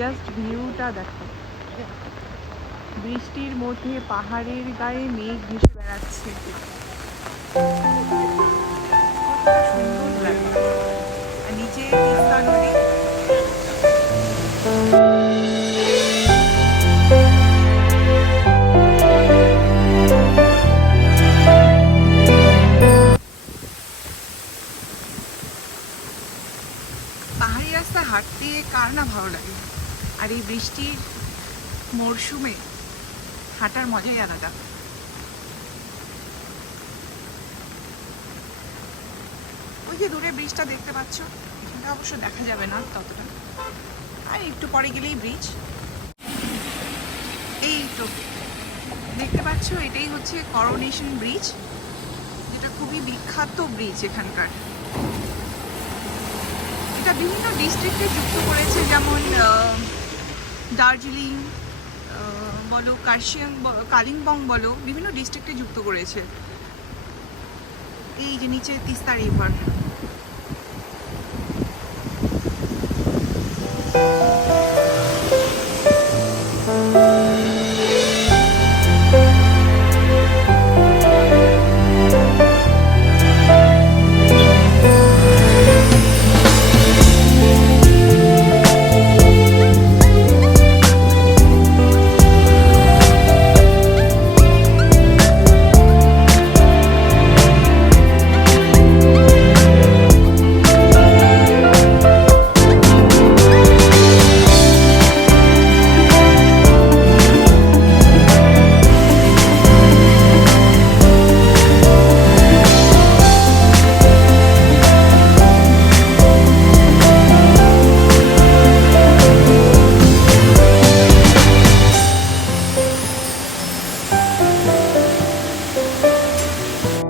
Just ভিউটা দেখো, বৃষ্টির মধ্যে পাহাড়ের গায়ে মেঘ ভেসে বেড়াচ্ছে, কতটা সুন্দর লাগে। আর নিচে তিস্তা নদী। পাহাড়ি রাস্তা হাঁটতে কার না ভালো লাগে, আর এই বৃষ্টির মরশুমে হাঁটার মজাই আলাদা। ওই যে দূরে ব্রিজটা দেখতে পাচ্ছ, সেটা অবশ্য দেখা যাবে না ততটা, আর একটু পরে গেলেই ব্রিজ। এই তো দেখতে পাচ্ছ, এটাই হচ্ছে করোনেশন ব্রিজ, যেটা খুবই বিখ্যাত ব্রিজ এখানকার। এটা বিভিন্ন ডিস্ট্রিক্টে যুক্ত করেছে, যেমন দার্জিলিং বলো, কার্শিয়াং, কালিম্পং বলো, বিভিন্ন ডিস্ট্রিক্টে যুক্ত করেছে। এই যে নিচে তিস্তা রিভার।